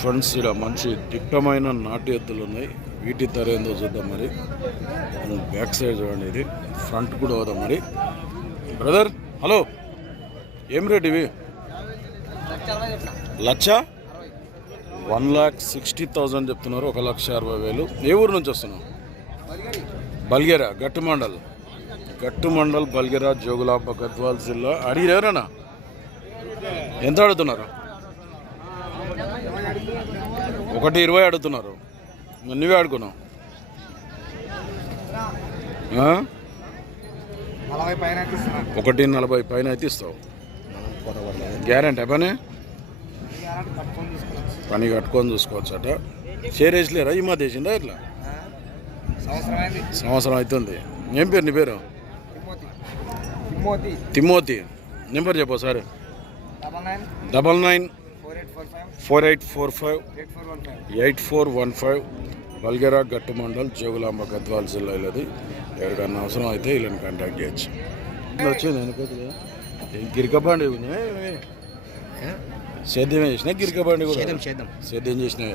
Friends ఇలా మంచి దిట్టమైన నాటు ఎద్దులు ఉన్నాయి. వీటి ధర ఏందో చూద్దాం మరి. బ్యాక్ సైడ్ చూడండి ఇది. ఫ్రంట్ కూడా అవుదాం మరి. Brother hello. ఏం రేట్ ఇవి? లక్ష? వన్ ల్యాక్ సిక్స్టీ థౌజండ్ చెప్తున్నారు. ఒక లక్ష అరవై వేలు. ఏ ఊరు నుంచి వస్తున్నావు? బల్గేరా గట్టు మండల్ గట్టు మండల్ బల్గేరా జోగులాంబ గద్వాల్ జిల్లా. అడిగిరు ఎంత అడుగుతున్నారు? ఒకటి ఇరవై అడుగుతున్నారు. నువ్వే అడుగున్నావు ఒకటి నలభై పైన అయితే ఇస్తావు. గ్యారంటీ పని? పని కట్టుకొని చూసుకోవచ్చు అట. చేరేసలేరా ఈ మధ్య వేసిందా ఇట్లా సంవత్సరం అవుతుంది. ఏం పేరు నీ పేరు? తిమ్మోతి. తిమోతి నెంబర్ చెప్పు sir double nine four eight four five eight four one five Balgera Gattu mandal Jogulamba Gadwal జిల్లా ఇది ఎవరికన్నా అవసరం అయితే వీళ్ళని కాంటాక్ట్ చేయొచ్చు. వచ్చింది అనుకోదు గిరికబండి సేద్యం చేసిన గిరికబండి కూడా సేద్యం చేసినాయి